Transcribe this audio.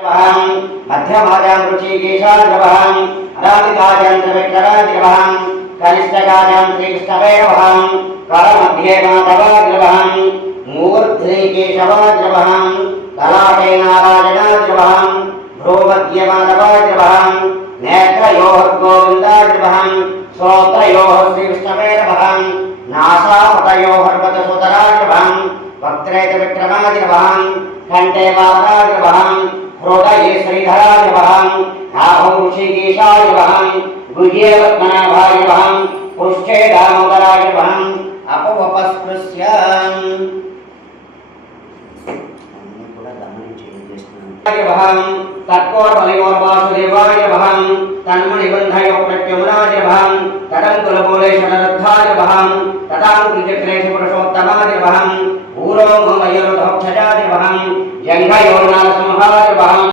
मध्यमाजां ऋषिकेशाद्रवहं अराधिकाजां त्रिविक्रमाद्रवहं कनिष्ठकाजां श्रीकृष्णवे नमः करमध्ये माधवाद्रवहं मूर्ध्नि केशवाद्रवहं ललाटे नारायणाद्रवहं भ्रूमध्ये माधवाद्रवहं नेत्रयोः गोविन्दाद्रवहं श्रोत्रयोः श्रीकृष्णवे नमः नासापतयोः पर्वतसुतराद्रवहं वक्त्रे त्रिविक्रमाद्रवहं कंठे वाराद्रवहं हृदये श्रीधराद्रवहं नाभौ ऋषिकेशाद्रवहं गुह्ये पद्मनाभाद्रवहं पृष्ठे दामोदराद्रवहं अपवपस्पृश्यम् तत्कोर्मलियोर्वासुदेवाद्रवहं तन्मणिबन्धयो प्रत्युम्नाद्रवहं तदङ्कुलमूलेशनरद्धाद्रवहं तदाङ्कुलचक्रेश पुरुषोत्तमाद्रवहं पूर्वमयरुधोक्षजाद्रवहं जङ्घयोर्नारसिंहाद्रवहं